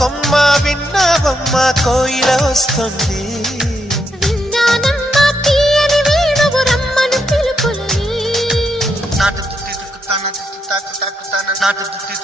కొమ్మ విన్నావమ్మ కోయిల వస్తుంది. విన్నానమ్మ తీయని వేణువు రమ్మను పిలుపులని. నాటు దుత్తి దుక్కుతాన దుత్తి తాకు తాకుతాన నాటు దుత్తి